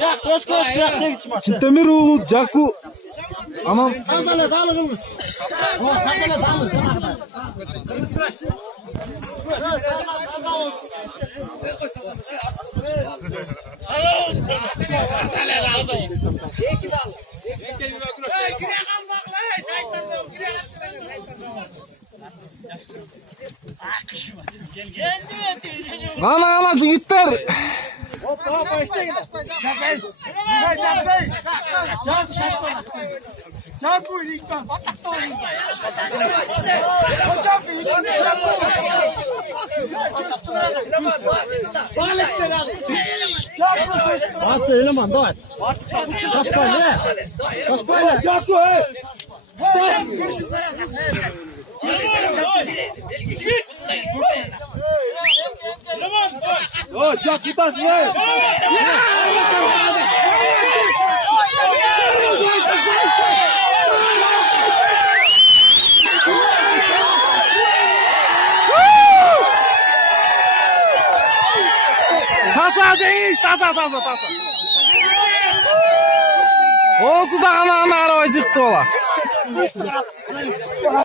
Ya koş bir şey içme. Çiftemiroğlu Caku. Anam. Sazala dağılırız. O sazala dağılırız. Ana yiğitler. Aç eleman da. Kaç para? Kaç para? Çakı. O çok gitas var. Tasa zengiz tasa. Olsun da ana araba çıktı ola.